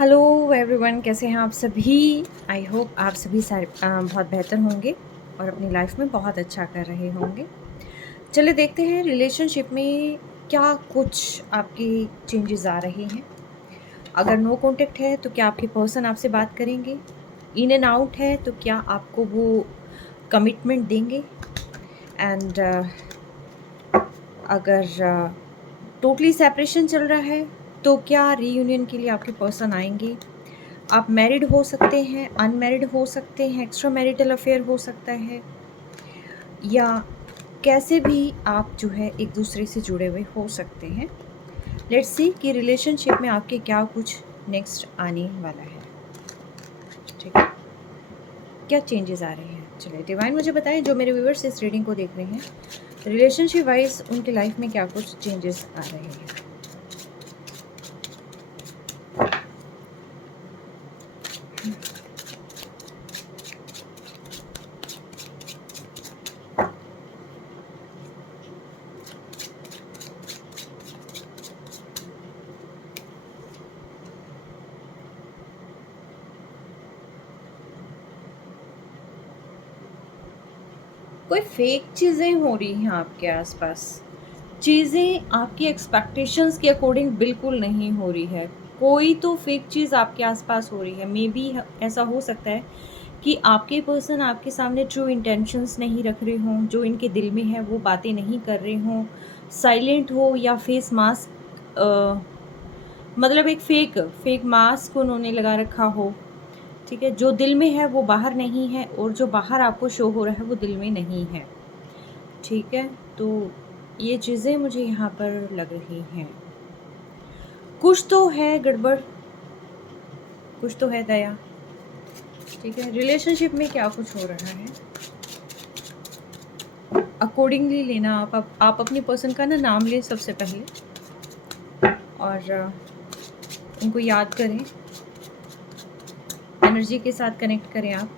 Hello everyone, कैसे हैं आप सभी। आई होप आप सभी सारे बहुत बेहतर होंगे और अपनी लाइफ में बहुत अच्छा कर रहे होंगे। चलिए देखते हैं रिलेशनशिप में क्या कुछ आपके चेंजेस आ रहे हैं। अगर नो कांटेक्ट है तो क्या आपके पर्सन आपसे बात करेंगे। इन एंड आउट है तो क्या आपको वो कमिटमेंट देंगे। एंड अगर टोटली सेपरेशन चल रहा है तो क्या रीयूनियन के लिए आपके पर्सन आएंगे। आप मैरिड हो सकते हैं, अनमैरिड हो सकते हैं, एक्स्ट्रा मैरिटल अफेयर हो सकता है, या कैसे भी आप जो है एक दूसरे से जुड़े हुए हो सकते हैं। लेट्स सी कि रिलेशनशिप में आपके क्या कुछ नेक्स्ट आने वाला है। ठीक है, क्या चेंजेस आ रहे हैं। चलिए डिवाइन मुझे बताएं, जो मेरे व्यूअर्स इस रीडिंग को देख रहे हैं, रिलेशनशिप वाइज उनके लाइफ में क्या कुछ चेंजेस आ रहे हैं। कोई फेक चीज़ें हो रही हैं आपके आसपास। चीज़ें आपकी एक्सपेक्टेशंस के अकॉर्डिंग बिल्कुल नहीं हो रही है। कोई तो फेक चीज़ आपके आसपास हो रही है। मे बी ऐसा हो सकता है कि आपके पर्सन आपके सामने ट्रू इंटेंशंस नहीं रख रहे हों, जो इनके दिल में है वो बातें नहीं कर रहे हों, साइलेंट हो या फेस मास्क, मतलब एक फेक फेक मास्क उन्होंने लगा रखा हो। ठीक है, जो दिल में है वो बाहर नहीं है और जो बाहर आपको शो हो रहा है वो दिल में नहीं है। ठीक है, तो ये चीज़ें मुझे यहाँ पर लग रही हैं। कुछ तो है गड़बड़, कुछ तो है दया। ठीक है, रिलेशनशिप में क्या कुछ हो रहा है अकॉर्डिंगली लेना। आप अपनी पर्सन का ना नाम लें सबसे पहले, और उनको याद करें, एनर्जी के साथ कनेक्ट करें आप।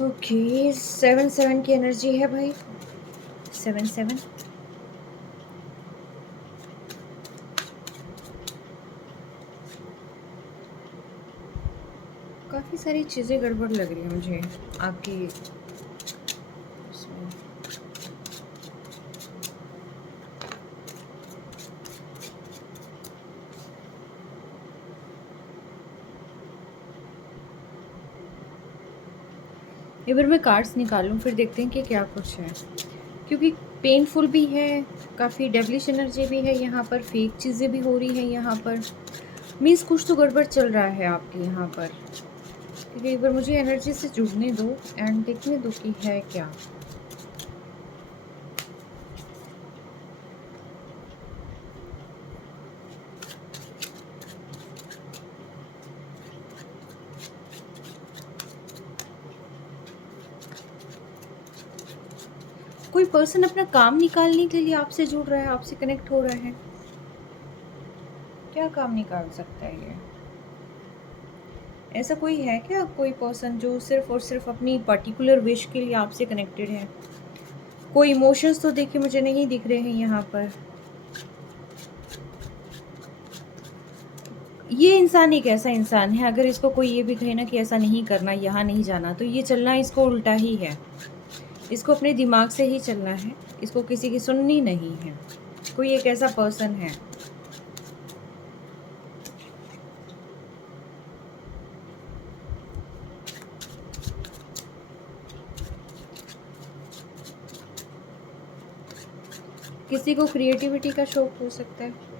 ओके, 7-7 की एनर्जी है भाई। 7-7 काफ़ी सारी चीज़ें गड़बड़ लग रही है मुझे आपकी इसमें। एक बार मैं कार्ड्स निकाल लूँ, फिर देखते हैं कि क्या कुछ है, क्योंकि पेनफुल भी है, काफ़ी डेवलिश एनर्जी भी है यहाँ पर, फेक चीज़ें भी हो रही हैं यहाँ पर। मीन्स कुछ तो गड़बड़ चल रहा है आपके यहाँ पर। क्योंकि एक बार मुझे एनर्जी से जुड़ने दो एंड देखने दो कि है क्या। कोई पर्सन अपना काम निकालने के लिए आपसे जुड़ रहा है, आपसे कनेक्ट हो रहा है। क्या काम निकाल सकता है ये। ऐसा कोई है क्या, कोई पर्सन जो सिर्फ और सिर्फ अपनी पर्टिकुलर विश के लिए आपसे कनेक्टेड है। कोई इमोशंस तो देखिए मुझे नहीं दिख रहे हैं यहाँ पर। ये इंसान एक ऐसा इंसान है, अगर इसको कोई ये भी कहे ना कि ऐसा नहीं करना, यहाँ नहीं जाना, तो ये चलना इसको उल्टा ही है। इसको अपने दिमाग से ही चलना है, इसको किसी की सुननी नहीं है। कोई एक ऐसा पर्सन है। किसी को क्रिएटिविटी का शौक हो सकता है।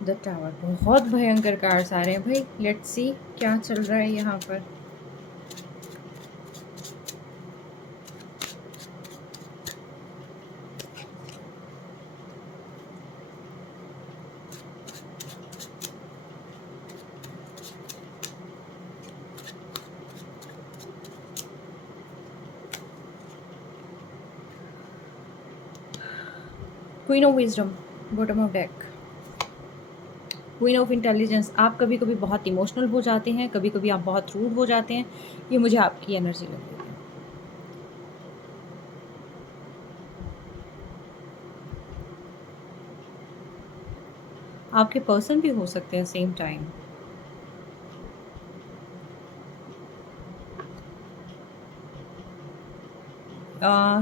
द टावर, बहुत भयंकर कार्ड्स आ रहे हैं भाई। लेट्स सी क्या चल रहा है यहाँ पर। Queen of wisdom, bottom of deck. Queen of intelligence, आप कभी कभी बहुत इमोशनल हो जाते हैं, कभी कभी आप बहुत रूड हो जाते हैं, ये मुझे आपकी एनर्जी लग रही है। आपके पर्सन भी हो सकते हैं same time.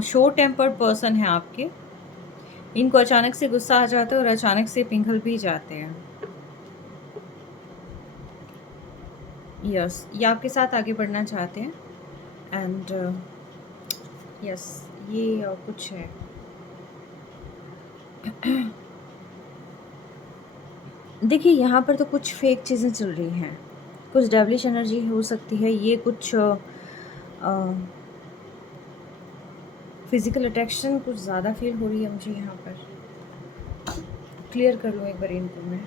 Short tempered person है आपके, इनको अचानक से गुस्सा आ जाता है और अचानक से पिघल भी जाते हैं। यस, ये आपके साथ आगे बढ़ना चाहते हैं एंड यस, ये कुछ है। देखिए यहाँ पर तो कुछ फेक चीज़ें चल रही हैं, कुछ डेविलिश एनर्जी हो सकती है, ये कुछ फिजिकल अट्रैक्शन कुछ ज़्यादा फील हो रही है मुझे यहाँ पर। क्लियर कर लूँ एक बार इनको मैं।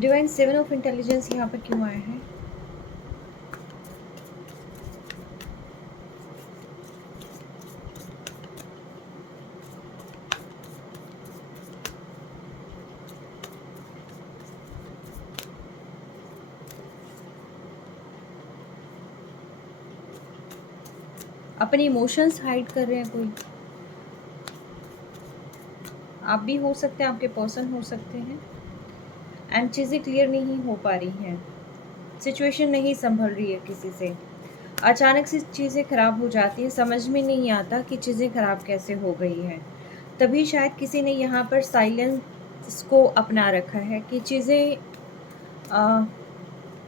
डिवाइन 7 ऑफ इंटेलिजेंस यहाँ पर क्यों आया है? अपने इमोशंस हाइड कर रहे हैं कोई, आप भी हो सकते हैं, आपके पर्सन हो सकते हैं एंड चीज़ें क्लियर नहीं हो पा रही हैं, सिचुएशन नहीं संभल रही है किसी से, अचानक से चीज़ें ख़राब हो जाती हैं, समझ में नहीं आता कि चीज़ें ख़राब कैसे हो गई हैं। तभी शायद किसी ने यहाँ पर साइलेंस को अपना रखा है कि चीज़ें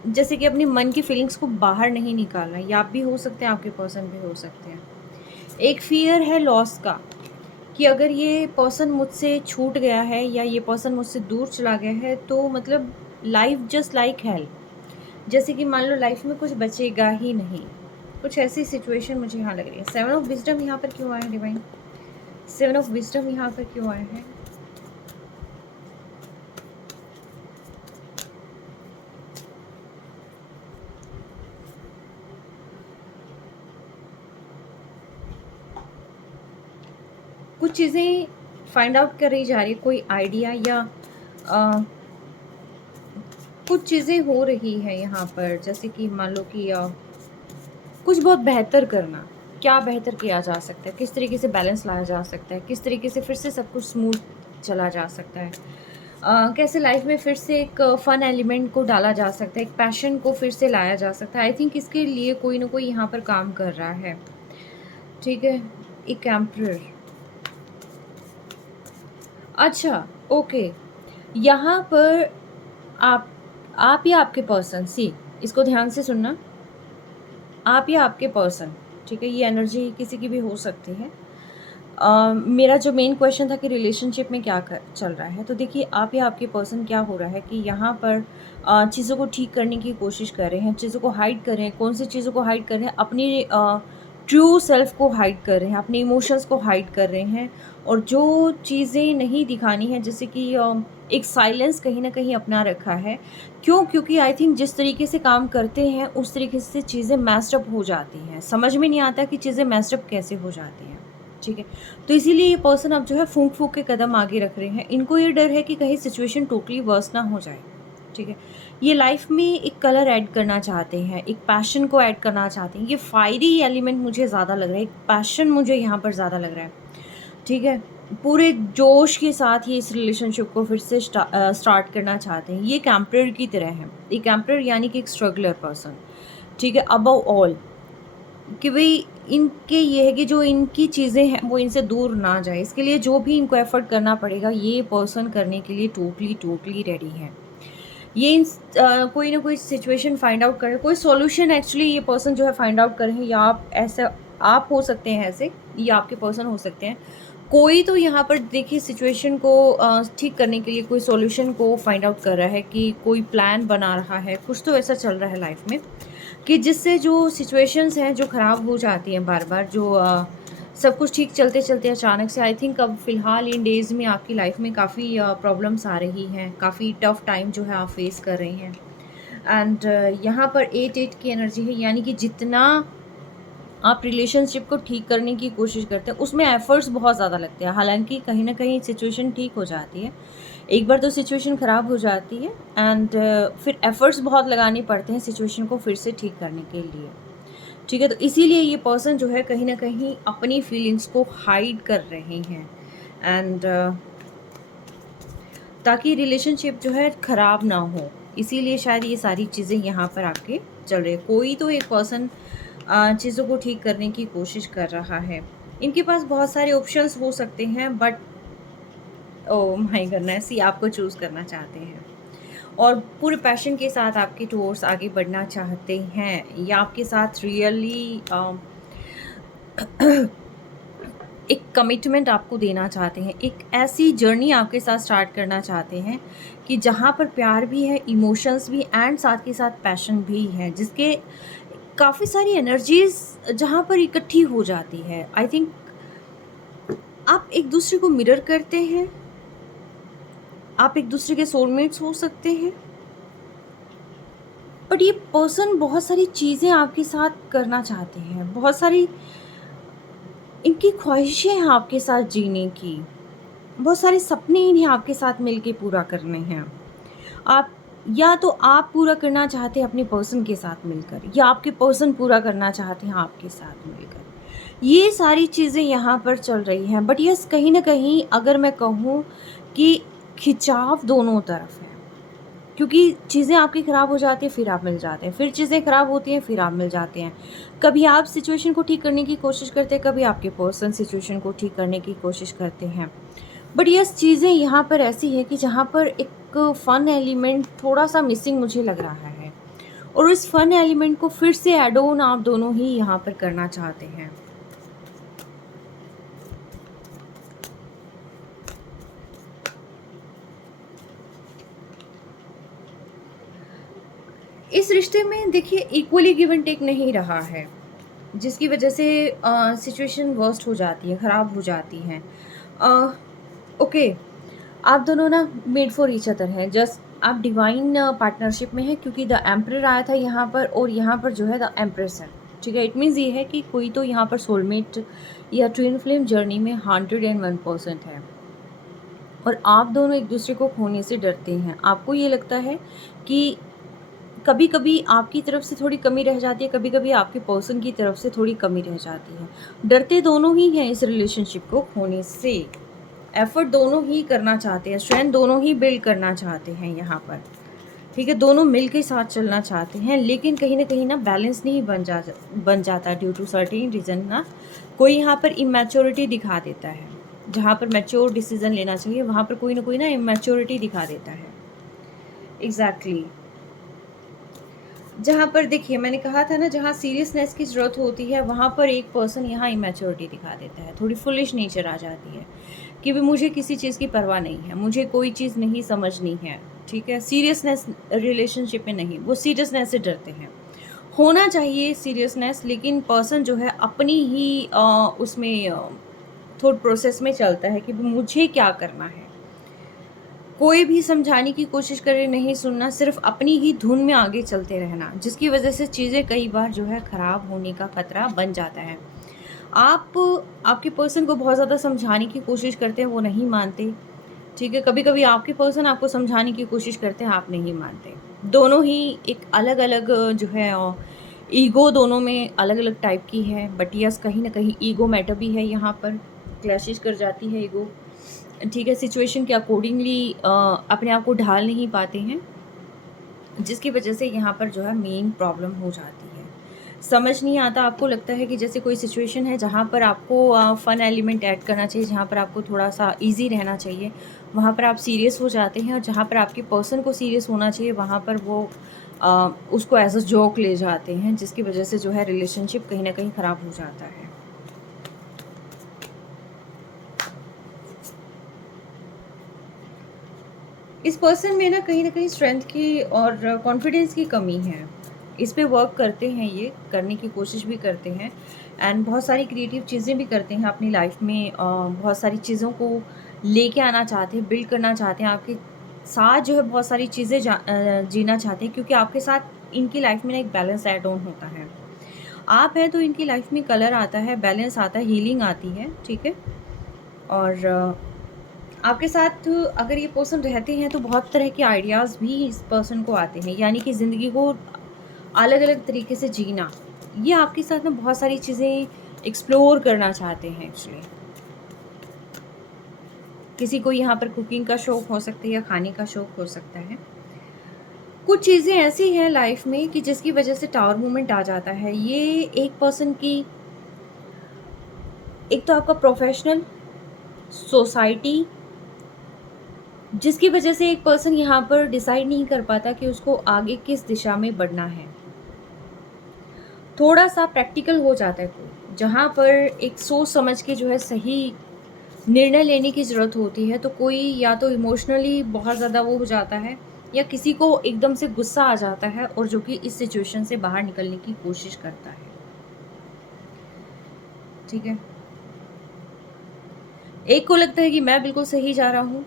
जैसे कि अपनी मन की फीलिंग्स को बाहर नहीं निकालना, या आप भी हो सकते हैं, आपके पर्सन भी हो सकते हैं। एक फियर है लॉस का, कि अगर ये पर्सन मुझसे छूट गया है या ये पर्सन मुझसे दूर चला गया है तो मतलब लाइफ जस्ट लाइक हेल, जैसे कि मान लो लाइफ में कुछ बचेगा ही नहीं, कुछ ऐसी सिचुएशन मुझे यहाँ लग रही है। 7 ऑफ विजडम यहाँ पर क्यों आया है डिवाइन? 7 ऑफ विजडम यहाँ पर क्यों आया है? कुछ चीज़ें फाइंड आउट करी जा रही है, कोई आइडिया या कुछ चीज़ें हो रही है यहाँ पर, जैसे कि मान लो कि कुछ बहुत बेहतर करना, क्या बेहतर किया जा सकता है, किस तरीके से बैलेंस लाया जा सकता है, किस तरीके से फिर से सब कुछ स्मूथ चला जा सकता है, कैसे लाइफ में फिर से एक फ़न एलिमेंट को डाला जा सकता है, एक पैशन को फिर से लाया जा सकता है। आई थिंक इसके लिए कोई ना कोई यहाँ पर काम कर रहा है, ठीक है। एक एम्परर, अच्छा, ओके, यहाँ पर आप या आपके पर्सन, सी इसको ध्यान से सुनना, आप या आपके पर्सन, ठीक है, ये एनर्जी किसी की भी हो सकती है। मेरा जो मेन क्वेश्चन था कि रिलेशनशिप में क्या चल रहा है, तो देखिए आप या आपके पर्सन क्या हो रहा है कि यहाँ पर चीज़ों को ठीक करने की कोशिश कर रहे हैं, चीज़ों को हाइड कर रहे हैं। कौन सी चीज़ों को हाइड कर रहे हैं? अपनी ट्रू सेल्फ को हाइड कर रहे हैं, अपने इमोशंस को हाइड कर रहे हैं, और जो चीज़ें नहीं दिखानी है, जैसे कि एक साइलेंस कहीं ना कहीं अपना रखा है। क्यों? क्योंकि आई थिंक जिस तरीके से काम करते हैं उस तरीके से चीज़ें मैस्ड अप हो जाती हैं, समझ में नहीं आता कि चीज़ें मैस्ड अप कैसे हो जाती हैं, ठीक है। तो इसीलिए ये पर्सन अब जो है फूंक फूंक के कदम आगे रख रहे हैं। इनको ये डर है कि कहीं सिचुएशन टोटली वर्स ना हो जाए, ठीक है। ये लाइफ में एक कलर ऐड करना चाहते हैं, एक पैशन को ऐड करना चाहते हैं। ये फायरी एलिमेंट मुझे ज़्यादा लग रहा है, एक पैशन मुझे यहाँ पर ज़्यादा लग रहा है, ठीक है। पूरे जोश के साथ ये इस रिलेशनशिप को फिर से स्टार्ट करना चाहते हैं। ये एक एम्परर की तरह है, एक एम्परर यानी कि एक स्ट्रगलर पर्सन, ठीक है। अबव ऑल कि भाई इनके ये है कि जो इनकी चीज़ें हैं वो इनसे दूर ना जाए, इसके लिए जो भी इनको एफर्ट करना पड़ेगा ये पर्सन करने के लिए टोटली रेडी है। ये कोई ना कोई सिचुएशन फाइंड आउट करे, कोई सॉल्यूशन एक्चुअली ये पर्सन जो है फाइंड आउट करे, या आप ऐसा आप हो सकते हैं ऐसे, या आपके पर्सन हो सकते हैं। कोई तो यहाँ पर देखिए सिचुएशन को ठीक करने के लिए कोई सॉल्यूशन को फाइंड आउट कर रहा है, कि कोई प्लान बना रहा है, कुछ तो ऐसा चल रहा है लाइफ में कि जिससे जो सिचुएशंस हैं जो ख़राब हो जाती हैं बार बार, जो सब कुछ ठीक चलते चलते अचानक से, आई थिंक अब फ़िलहाल इन डेज़ में आपकी लाइफ में काफ़ी प्रॉब्लम्स आ रही हैं, काफ़ी टफ टाइम जो है आप फेस कर रहे हैं। एंड यहाँ पर 8 की एनर्जी है, यानी कि जितना आप रिलेशनशिप को ठीक करने की कोशिश करते हैं, उसमें एफ़र्ट्स बहुत ज़्यादा लगते हैं। हालाँकि कहीं न कहीं सिचुएशन ठीक हो जाती है। एक बार तो सिचुएशन ख़राब हो जाती है एंड फिर एफ़र्ट्स बहुत लगाने पड़ते हैं सिचुएशन को फिर से ठीक करने के लिए। ठीक है? तो इसीलिए ये पर्सन जो है कहीं न कहीं अपनी फीलिंग्स को हाइड कर रहे हैं एंड ताकि रिलेशनशिप जो है ख़राब ना हो। इसीलिए शायद ये सारी चीज़ें यहाँ पर आपके चल रही है। कोई तो एक पर्सन चीज़ों को ठीक करने की कोशिश कर रहा है। इनके पास बहुत सारे ऑप्शंस हो सकते हैं बट ओह माय गॉडनेस ये आपको चूज़ करना चाहते हैं और पूरे पैशन के साथ आपके टूवर्ड्स आगे बढ़ना चाहते हैं या आपके साथ रियली एक कमिटमेंट आपको देना चाहते हैं, एक ऐसी जर्नी आपके साथ स्टार्ट करना चाहते हैं कि जहाँ पर प्यार भी है, इमोशंस भी एंड साथ के साथ पैशन भी है, जिसके काफ़ी सारी एनर्जीज़ जहाँ पर इकट्ठी हो जाती है। आई थिंक आप एक-दूसरे को मिरर करते हैं, आप एक-दूसरे के सोलमेट्स हो सकते हैं, बट ये पर्सन बहुत सारी चीज़ें आपके साथ करना चाहते हैं, बहुत सारी इनकी ख्वाहिशें हैं आपके साथ जीने की। बहुत सारे सपने इन्हें आपके साथ मिलके पूरा करने हैं। आप या तो आप पूरा करना चाहते हैं अपने पर्सन के साथ मिलकर या आपके पर्सन पूरा करना चाहते हैं आपके साथ मिलकर। ये सारी चीज़ें यहाँ पर चल रही हैं बट यस कहीं न कहीं अगर मैं कहूँ कि खिंचाव दोनों तरफ है। क्योंकि चीज़ें आपकी ख़राब हो जाती हैं, फिर आप मिल जाते हैं, फिर चीज़ें ख़राब होती हैं, फिर आप मिल जाते हैं। कभी आप सिचुएशन को ठीक करने की कोशिश करते हैं, कभी आपके पर्सन सिचुएशन को ठीक करने की कोशिश करते हैं। बट यस चीज़ें यहाँ पर ऐसी हैं कि जहाँ पर एक फ़न एलिमेंट थोड़ा-सा मिसिंग मुझे लग रहा है और इस फ़न एलिमेंट को फिर से ऐड ऑन आप दोनों ही यहाँ पर करना चाहते हैं। इस रिश्ते में देखिए इक्वली गिव एंड टेक नहीं रहा है, जिसकी वजह से सिचुएशन वर्स्ट हो जाती है, ख़राब हो जाती है। अ, ओके, आप दोनों ना मेड फॉर ईच अदर हैं, जस्ट आप डिवाइन पार्टनरशिप में हैं क्योंकि द एम्परर आया था यहाँ पर और यहाँ पर जो है द एम्प्रेस है, ठीक है? इट मीन्स ये है कि कोई तो यहाँ पर सोलमेट या ट्विन फ्लेम जर्नी में 101% है और आप दोनों एक-दूसरे को खोने से डरते हैं। आपको ये लगता है कि कभी-कभी आपकी तरफ से थोड़ी कमी रह जाती है, कभी-कभी आपके पर्सन की तरफ से थोड़ी कमी रह जाती है। डरते दोनों ही हैं इस रिलेशनशिप को खोने से। एफ़र्ट दोनों ही करना चाहते हैं, स्ट्रेंथ दोनों ही बिल्ड करना चाहते हैं यहाँ पर, ठीक है? दोनों मिल के साथ चलना चाहते हैं, लेकिन कहीं न कहीं ना बैलेंस नहीं बन जाता ड्यू टू सर्टेन रीज़न ना। कोई यहाँ पर इमैच्योरिटी दिखा देता है, जहाँ पर मैच्योर डिसीज़न लेना चाहिए, वहाँ पर कोई न कोई ना इमैच्योरिटी दिखा देता है। एग्ज़ैक्टली। जहाँ पर देखिए मैंने कहा था ना जहाँ सीरियसनेस की ज़रूरत होती है वहाँ पर एक पर्सन यहाँ इमैच्योरिटी दिखा देता है, थोड़ी फुलिश नेचर आ जाती है कि भी मुझे किसी चीज़ की परवाह नहीं है, मुझे कोई चीज़ नहीं समझनी है, ठीक है? सीरियसनेस रिलेशनशिप में नहीं, वो सीरियसनेस से डरते हैं। होना चाहिए सीरियसनेस लेकिन पर्सन जो है अपनी ही उसमें थॉट प्रोसेस में चलता है कि मुझे क्या करना है। कोई भी समझाने की कोशिश करे नहीं सुनना, सिर्फ़ अपनी ही धुन में आगे चलते रहना, जिसकी वजह से चीज़ें कई बार जो है ख़राब होने का खतरा बन जाता है। आप आपके पर्सन को बहुत ज़्यादा समझाने की कोशिश करते हैं, वो नहीं मानते, ठीक है? कभी-कभी आपके पर्सन आपको समझाने की कोशिश करते हैं, आप नहीं मानते। दोनों ही एक अलग-अलग जो है ईगो दोनों में अलग-अलग टाइप की है, बट यस कहीं न कहीं ईगो मैटर भी है यहाँ पर, क्लैशेज़ कर जाती है ईगो। ठीक है, सिचुएशन के अकॉर्डिंगली अपने आप को ढाल नहीं पाते हैं, जिसकी वजह से यहाँ पर जो है मेन प्रॉब्लम हो जाती है। समझ नहीं आता, आपको लगता है कि जैसे कोई सिचुएशन है जहाँ पर आपको फ़न एलिमेंट ऐड करना चाहिए, जहाँ पर आपको थोड़ा-सा ईज़ी रहना चाहिए, वहाँ पर आप सीरियस हो जाते हैं और जहाँ पर आपके पर्सन को सीरियस होना चाहिए, वहाँ पर वो उसको एज़ अ जोक ले जाते हैं, जिसकी वजह से जो है रिलेशनशिप कहीं न कहीं ख़राब हो जाता है। इस पर्सन में ना कहीं स्ट्रेंथ की और कॉन्फिडेंस की कमी है। इस पे वर्क करते हैं ये, करने की कोशिश भी करते हैं एंड बहुत सारी क्रिएटिव चीज़ें भी करते हैं अपनी लाइफ में बहुत सारी चीज़ों को लेके आना चाहते हैं, बिल्ड करना चाहते हैं, आपके साथ जो है बहुत सारी चीज़ें जीना चाहते हैं क्योंकि आपके साथ इनकी लाइफ में ना एक बैलेंस ऐड ऑन होता है। आप हैं तो इनकी लाइफ में कलर आता है, बैलेंस आता है, हीलिंग आती है, ठीक है। और आपके साथ अगर ये पर्सन रहते हैं तो बहुत तरह के आइडियाज़ भी इस पर्सन को आते हैं, यानी कि ज़िंदगी को अलग अलग तरीके से जीना। ये आपके साथ में बहुत सारी चीज़ें एक्सप्लोर करना चाहते हैं एक्चुअली। किसी को यहाँ पर कुकिंग का शौक हो सकता है या खाने का शौक हो सकता है। कुछ चीज़ें ऐसी हैं लाइफ में कि जिसकी वजह से टावर मूवमेंट आ जाता है। ये एक पर्सन की, एक तो आपका प्रोफेशनल, सोसाइटी, जिसकी वजह से एक पर्सन यहाँ पर डिसाइड नहीं कर पाता कि उसको आगे किस दिशा में बढ़ना है। थोड़ा सा प्रैक्टिकल हो जाता है कोई, जहाँ पर एक सोच समझ के जो है सही निर्णय लेने की ज़रूरत होती है, तो कोई या तो इमोशनली बहुत ज़्यादा वो हो जाता है, या किसी को एकदम से गुस्सा आ जाता है और जो कि इस सिचुएशन से बाहर निकलने की कोशिश करता है, ठीक है। एक को लगता है कि मैं बिल्कुल सही जा रहा हूँ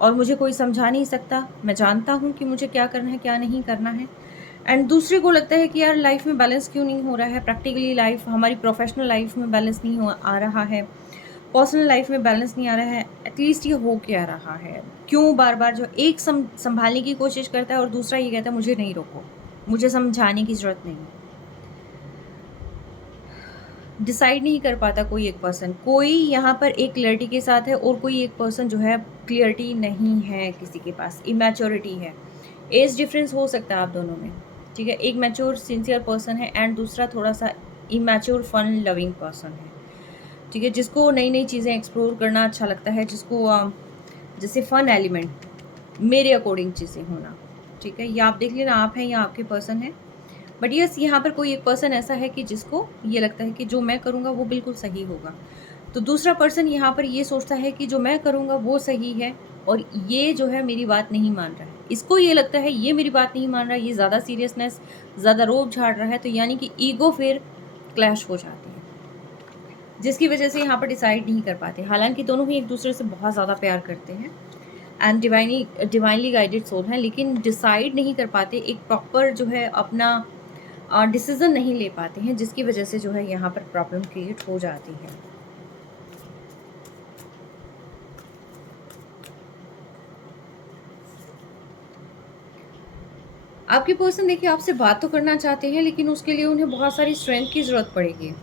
और मुझे कोई समझा नहीं सकता, मैं जानता हूँ कि मुझे क्या करना है, क्या नहीं करना है। एंड दूसरे को लगता है कि यार लाइफ में बैलेंस क्यों नहीं हो रहा है, प्रैक्टिकली लाइफ, हमारी प्रोफेशनल लाइफ में बैलेंस नहीं हो आ रहा है, पर्सनल लाइफ में बैलेंस नहीं आ रहा है, एटलीस्ट ये हो क्या रहा है, क्यों बार बार जो एक संभालने की कोशिश करता है और दूसरा ये कहता है मुझे नहीं रोको, मुझे समझाने की ज़रूरत नहीं। डिसाइड नहीं कर पाता कोई एक पर्सन, कोई यहाँ पर एक क्लियरिटी के साथ है और कोई एक पर्सन जो है क्लियरिटी नहीं है, किसी के पास इमेच्योरिटी है। एज डिफरेंस हो सकता है आप दोनों में, ठीक है। एक मैच्योर सिंसियर पर्सन है एंड दूसरा थोड़ा सा इमेच्योर फन लविंग पर्सन है, ठीक है, जिसको नई नई चीज़ें एक्सप्लोर करना अच्छा लगता है, जिसको जैसे फन एलिमेंट मेरे अकॉर्डिंग चीज़ें होना, ठीक है। या आप देख लेना आप हैं या आपके पर्सन है, बट यस यहाँ पर कोई एक पर्सन ऐसा है कि जिसको ये लगता है कि जो मैं करूँगा वो बिल्कुल सही होगा। तो दूसरा पर्सन यहाँ पर ये सोचता है कि जो मैं करूँगा वो सही है और ये जो है मेरी बात नहीं मान रहा है। इसको ये लगता है ये मेरी बात नहीं मान रहा है, ये ज़्यादा सीरियसनेस, ज़्यादा रोब झाड़ रहा है, तो यानी कि ईगो फिर क्लैश हो जाती है, जिसकी वजह से यहाँ पर डिसाइड नहीं कर पाते। हालांकि दोनों ही एक दूसरे से बहुत ज़्यादा प्यार करते हैं एंड डिवाइनली गाइडेड सोल हैं, लेकिन डिसाइड नहीं कर पाते, एक प्रॉपर जो है अपना डिसीजन नहीं ले पाते हैं, जिसकी वजह से जो है यहाँ पर प्रॉब्लम क्रिएट हो जाती है। आपके पर्सन देखिए आपसे बात तो करना चाहते हैं, लेकिन उसके लिए उन्हें बहुत सारी स्ट्रेंथ की ज़रूरत पड़ेगी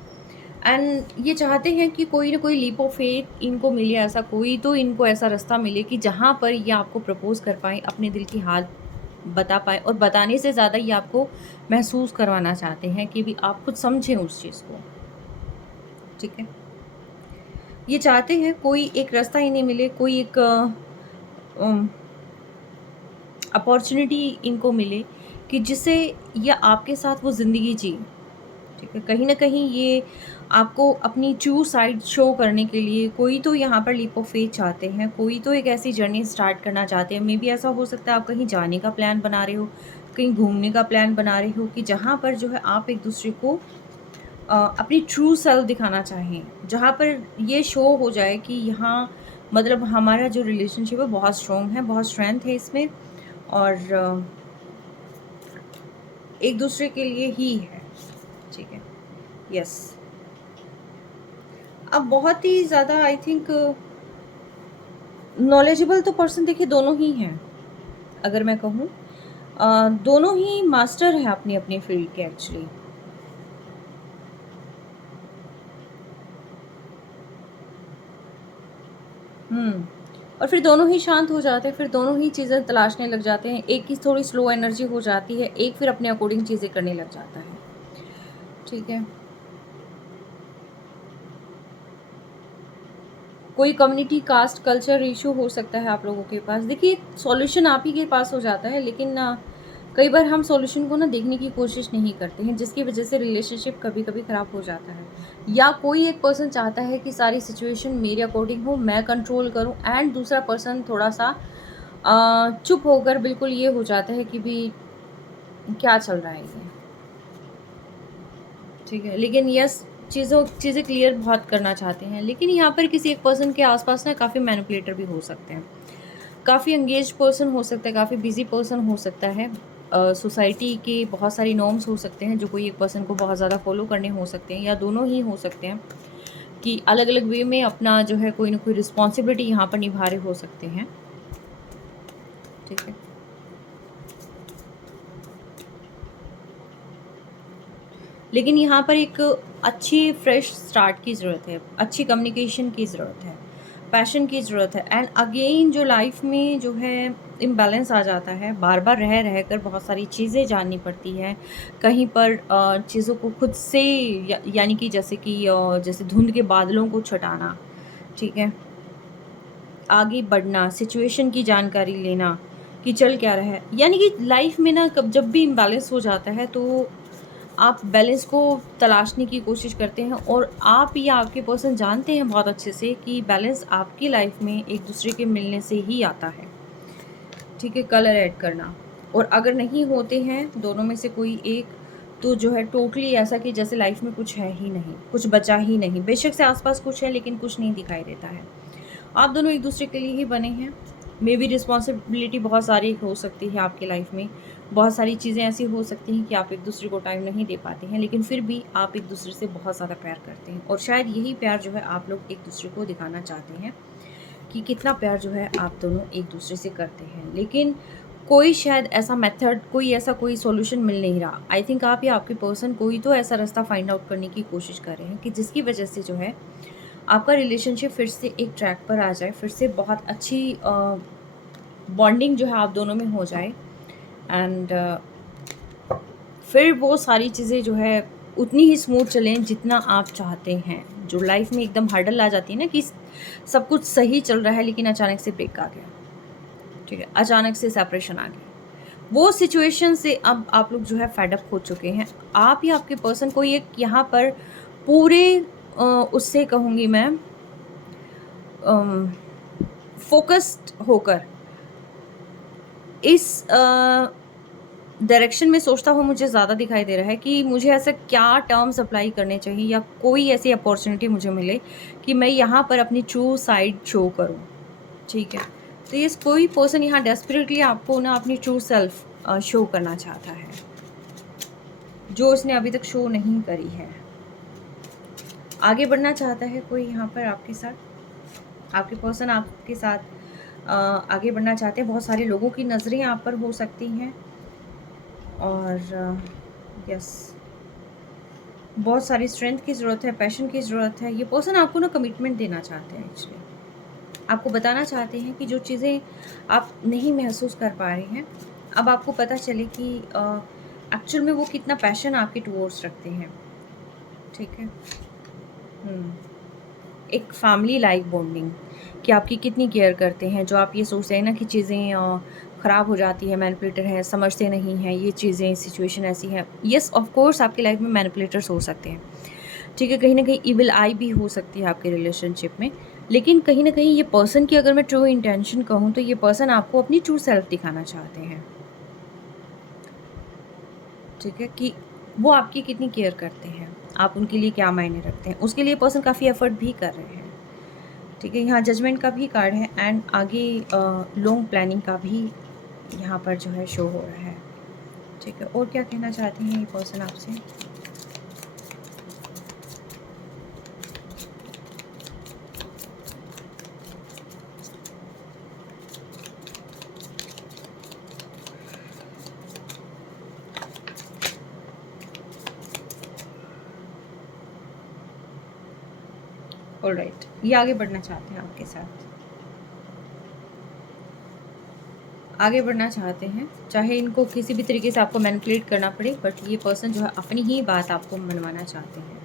एंड ये चाहते हैं कि कोई ना कोई लीप ऑफ फेथ इनको मिले, ऐसा कोई तो इनको ऐसा रास्ता मिले कि जहाँ पर ये आपको प्रपोज कर पाएँ, अपने दिल की हाल बता पाएँ, और बताने से ज़्यादा ये आपको महसूस करवाना चाहते हैं कि भी आप खुद समझें उस चीज़ को, ठीक है। ये चाहते हैं कोई एक रास्ता इन्हें मिले, कोई एक अपॉर्चुनिटी इनको मिले कि जिससे ये आपके साथ वो ज़िंदगी जिए, ठीक है। कहीं न कहीं ये आपको अपनी ट्रू साइड शो करने के लिए कोई तो यहाँ पर लीप ऑफ फेथ चाहते हैं, कोई तो एक ऐसी जर्नी स्टार्ट करना चाहते हैं। मेबी ऐसा हो सकता है आप कहीं जाने का प्लान बना रहे हो, कहीं घूमने का प्लान बना रहे हो, कि जहाँ पर जो है आप एक दूसरे को अपनी ट्रू सेल्फ दिखाना चाहें, जहाँ पर ये शो हो जाए कि यहाँ मतलब हमारा जो रिलेशनशिप है बहुत स्ट्रॉन्ग है, बहुत स्ट्रेंथ है इसमें, और एक दूसरे के लिए ही है, ठीक है। यस, अब बहुत ही ज़्यादा आई थिंक नॉलेजेबल तो पर्सन देखिए दोनों ही हैं, अगर मैं कहूँ दोनों ही मास्टर हैं अपनी अपनी फील्ड के एक्चुअली। और फिर दोनों ही शांत हो जाते हैं, फिर दोनों ही चीज़ें तलाशने लग जाते हैं। एक की थोड़ी स्लो एनर्जी हो जाती है, एक फिर अपने अकॉर्डिंग चीज़ें करने लग जाता है, ठीक है। कोई कम्युनिटी, कास्ट, कल्चर इशू हो सकता है आप लोगों के पास। देखिए सॉल्यूशन आप ही के पास हो जाता है, लेकिन ना कई बार हम सॉल्यूशन को ना देखने की कोशिश नहीं करते हैं, जिसकी वजह से रिलेशनशिप कभी कभी ख़राब हो जाता है। या कोई एक पर्सन चाहता है कि सारी सिचुएशन मेरे अकॉर्डिंग हो, मैं कंट्रोल करूं, एंड दूसरा पर्सन थोड़ा सा चुप होकर बिल्कुल ये हो जाता है कि भी क्या चल रहा है ये, ठीक है। लेकिन यस चीज़ें क्लियर बहुत करना चाहते हैं, लेकिन यहाँ पर किसी एक पर्सन के आसपास ना काफ़ी मैनिपुलेटर भी हो सकते हैं, काफ़ी एंगेज पर्सन हो सकता है, काफ़ी बिजी पर्सन हो सकता है, सोसाइटी के बहुत सारे नॉर्म्स हो सकते हैं जो कोई एक पर्सन को बहुत ज़्यादा फॉलो करने हो सकते हैं, या दोनों ही हो सकते हैं कि अलग अलग वे में अपना जो है कोई ना कोई रिस्पॉन्सिबिलिटी यहाँ पर निभा रहे हो सकते हैं। ठीक है, लेकिन यहाँ पर एक अच्छी फ्रेश स्टार्ट की ज़रूरत है, अच्छी कम्युनिकेशन की ज़रूरत है, पैशन की ज़रूरत है। एंड अगेन जो लाइफ में जो है इम्बैलेंस आ जाता है, बार बार रह रह कर बहुत सारी चीज़ें जाननी पड़ती हैं। कहीं पर चीज़ों को खुद से यानी कि जैसे कि जैसे धुंध के बादलों को छुटाना, ठीक है, आगे बढ़ना, सिचुएशन की जानकारी लेना कि चल क्या रहा है। यानी कि लाइफ में ना कब जब भी इम्बैलेंस हो जाता है तो आप बैलेंस को तलाशने की कोशिश करते हैं, और आप या आपके पर्सन जानते हैं बहुत अच्छे से कि बैलेंस आपकी लाइफ में एक दूसरे के मिलने से ही आता है। ठीक है, कलर ऐड करना, और अगर नहीं होते हैं दोनों में से कोई एक, तो जो है टोटली ऐसा कि जैसे लाइफ में कुछ है ही नहीं, कुछ बचा ही नहीं। बेशक से आसपास कुछ है लेकिन कुछ नहीं दिखाई देता है। आप दोनों एक दूसरे के लिए ही बने हैं। मे बी रिस्पॉन्सिबिलिटी बहुत सारी हो सकती है आपकी लाइफ में, बहुत सारी चीज़ें ऐसी हो सकती हैं कि आप एक दूसरे को टाइम नहीं दे पाते हैं, लेकिन फिर भी आप एक दूसरे से बहुत ज़्यादा प्यार करते हैं, और शायद यही प्यार जो है आप लोग एक दूसरे को दिखाना चाहते हैं कि कितना प्यार जो है आप दोनों एक दूसरे से करते हैं। लेकिन कोई शायद ऐसा मेथड, कोई ऐसा कोई सॉल्यूशन मिल नहीं रहा। आई थिंक आप या आपके पर्सन कोई तो ऐसा रास्ता फाइंड आउट करने की कोशिश कर रहे हैं कि जिसकी वजह से जो है आपका रिलेशनशिप फिर से एक ट्रैक पर आ जाए, फिर से बहुत अच्छी बॉन्डिंग जो है आप दोनों में हो जाए। एंड फिर वो सारी चीज़ें जो है उतनी ही स्मूथ चलें जितना आप चाहते हैं। जो लाइफ में एकदम हर्डल आ जाती है ना कि सब कुछ सही चल रहा है लेकिन अचानक से ब्रेक आ गया, ठीक है, अचानक से सेपरेशन आ गया, वो सिचुएशन से अब आप लोग जो है फेड अप हो चुके हैं। आप या आपके पर्सन को एक यहाँ पर पूरे उससे कहूँगी मैं फोकस्ड होकर इस डायरेक्शन में सोचता हुआ मुझे ज़्यादा दिखाई दे रहा है कि मुझे ऐसा क्या टर्म्स अप्लाई करने चाहिए, या कोई ऐसी अपॉर्चुनिटी मुझे मिले कि मैं यहाँ पर अपनी ट्रू साइड शो करूँ। ठीक है, तो ये कोई पर्सन यहाँ डेस्परेटली आपको ना अपनी ट्रू सेल्फ शो करना चाहता है, जो उसने अभी तक शो नहीं करी है। आगे बढ़ना चाहता है कोई यहाँ पर आपके साथ, आपके पर्सन आपके साथ आगे बढ़ना चाहते हैं। बहुत सारे लोगों की नज़रें आप पर हो सकती हैं, और यस, बहुत सारी स्ट्रेंथ की ज़रूरत है, पैशन की ज़रूरत है। ये पर्सन आपको ना कमिटमेंट देना चाहते हैं, एक्चुअली आपको बताना चाहते हैं कि जो चीज़ें आप नहीं महसूस कर पा रहे हैं, अब आपको पता चले कि एक्चुअल में वो कितना पैशन आपके टुवर्ड्स रखते हैं। ठीक है, एक फैमिली लाइक बॉन्डिंग, कि आपकी कितनी केयर करते हैं। जो आप ये सोचते हैं ना कि चीज़ें ख़राब हो जाती है, मैनिपुलेटर हैं, समझते नहीं हैं, ये चीज़ें सिचुएशन ऐसी है। येस, ऑफ कोर्स आपकी लाइफ में मैनिपुलेटर्स हो सकते हैं, ठीक है, कहीं ना कहीं इविल आई भी हो सकती है आपके रिलेशनशिप में। लेकिन कहीं ना कहीं ये पर्सन की अगर मैं ट्रू इंटेंशन कहूँ तो ये पर्सन आपको अपनी ट्रू सेल्फ दिखाना चाहते हैं। ठीक है, कि वो आपकी कितनी केयर करते हैं, आप उनके लिए क्या मायने रखते हैं, उसके लिए पर्सन काफ़ी एफर्ट भी कर रहे हैं। ठीक है, यहाँ जजमेंट का भी कार्ड है, एंड आगे लॉन्ग प्लानिंग का भी यहाँ पर जो है शो हो रहा है। ठीक है, और क्या कहना चाहते हैं ये पर्सन आपसे? ऑलराइट, ये आगे बढ़ना चाहते हैं आपके साथ, आगे बढ़ना चाहते हैं, चाहे इनको किसी भी तरीके से आपको मैनिपुलेट करना पड़े, बट ये पर्सन जो है अपनी ही बात आपको मनवाना चाहते हैं।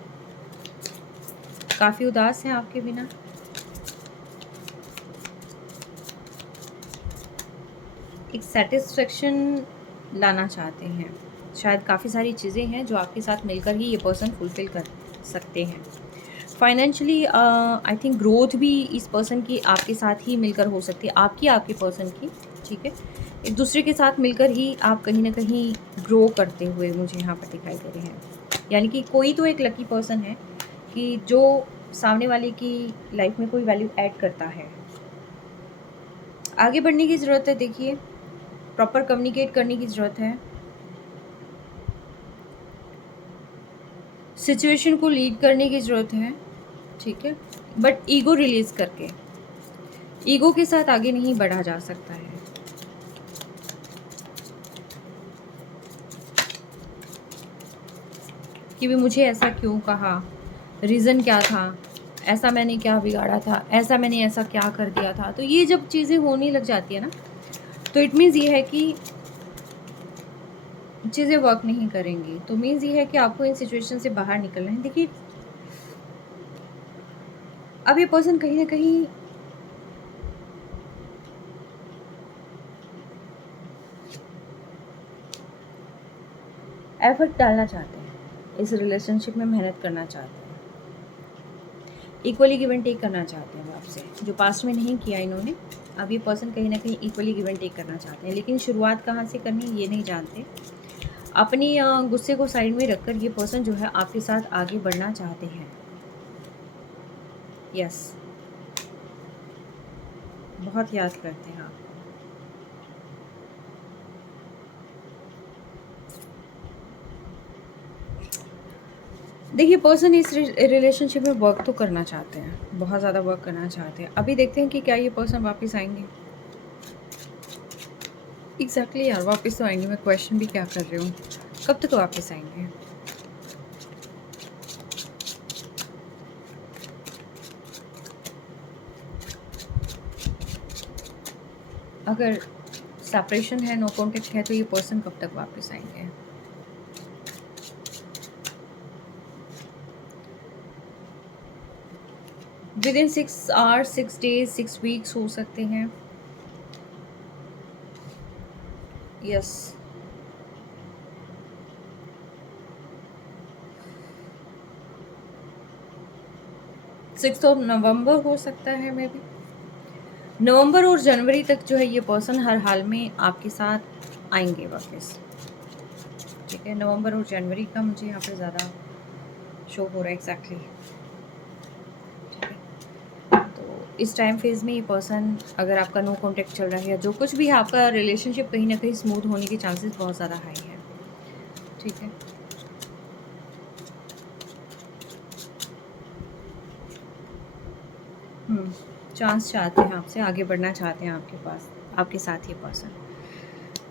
काफ़ी उदास हैं आपके बिना, एक सेटिस्फेक्शन लाना चाहते हैं। शायद काफ़ी सारी चीज़ें हैं जो आपके साथ मिलकर ही ये पर्सन फुलफ़िल कर सकते हैं। फाइनेंशियली आई थिंक ग्रोथ भी इस पर्सन की आपके साथ ही मिलकर हो सकती है, आपके पर्सन की। ठीक है, एक दूसरे के साथ मिलकर ही आप कहीं ना कहीं ग्रो करते हुए मुझे यहाँ पर दिखाई दे रहे हैं। यानी कि कोई तो एक लकी पर्सन है कि जो सामने वाले की लाइफ में कोई वैल्यू ऐड करता है। आगे बढ़ने की ज़रूरत है, देखिए प्रॉपर कम्युनिकेट करने की ज़रूरत है, सिचुएशन को लीड करने की ज़रूरत है, ठीक है, बट ईगो रिलीज़ करके, ईगो के साथ आगे नहीं बढ़ा जा सकता है। कि भी मुझे ऐसा क्यों कहा, रीज़न क्या था, ऐसा मैंने क्या बिगाड़ा था, ऐसा मैंने ऐसा क्या कर दिया था। तो ये जब चीज़ें होने लग जाती है ना, तो इट मीन्स ये है कि चीज़ें वर्क नहीं करेंगी। तो मीन्स ये है कि आपको इन सिचुएशन से बाहर निकलना है। देखिए, अब ये पर्सन कहीं न कहीं एफर्ट डालना चाहते हैं, इस रिलेशनशिप में मेहनत करना चाहते हैं, इक्वली गिव एंड टेक करना चाहते हैं वो आपसे, जो पास्ट में नहीं किया इन्होंने। अब ये पर्सन कहीं न कहीं इक्वली गिव एंड टेक करना चाहते हैं, लेकिन शुरुआत कहाँ से करनी है ये नहीं जानते। अपनी गुस्से को साइड में रखकर ये पर्सन जो है आपके साथ आगे बढ़ना चाहते हैं। यस, बहुत याद करते हैं आप। देखिए, पर्सन इस रिलेशनशिप में वर्क तो करना चाहते हैं, बहुत ज़्यादा वर्क करना चाहते हैं। अभी देखते हैं कि क्या ये पर्सन वापस आएंगे। एग्जैक्टली यार, वापस तो आएंगे। मैं क्वेश्चन भी क्या कर रही हूँ, कब तक वापस आएंगे? अगर सेपरेशन है, नो कॉन्टेक्ट है, तो ये पर्सन कब तक वापस आएंगे? With in 6 hours, 6 days, 6 weeks हो सकते हैं। यस, 6 ऑफ नवंबर हो सकता है मे बी। नवंबर और जनवरी तक जो है ये पर्सन हर हाल में आपके साथ आएंगे वापस, ठीक है। नवंबर और जनवरी का मुझे यहाँ पे ज़्यादा शो हो रहा है एग्जैक्टली, ठीक है। तो इस टाइम फेज़ में ये पर्सन, अगर आपका नो कॉन्टेक्ट चल रहा है या जो कुछ भी है, आपका रिलेशनशिप कहीं ना कहीं स्मूथ होने के चांसेस बहुत ज़्यादा हाई है, ठीक है। चांस चाहते हैं आपसे, आगे बढ़ना चाहते हैं आपके पास, आपके साथ ये पर्सन,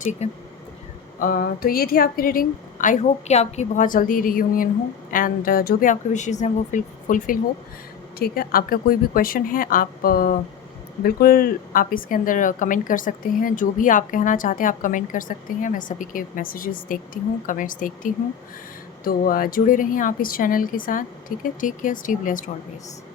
ठीक है। तो ये थी आपकी रीडिंग। आई होप कि आपकी बहुत जल्दी रियूनियन हो एंड जो भी आपके विशेज़ हैं वो फुलफ़िल हो, ठीक है। आपका कोई भी क्वेश्चन है, आप बिल्कुल आप इसके अंदर कमेंट कर सकते हैं। जो भी आप कहना चाहते हैं आप कमेंट कर सकते हैं। मैं सभी के मैसेजेस देखती हूँ, कमेंट्स देखती हूँ। तो जुड़े रहें आप इस चैनल के साथ, ठीक है। Take care, stay blessed always.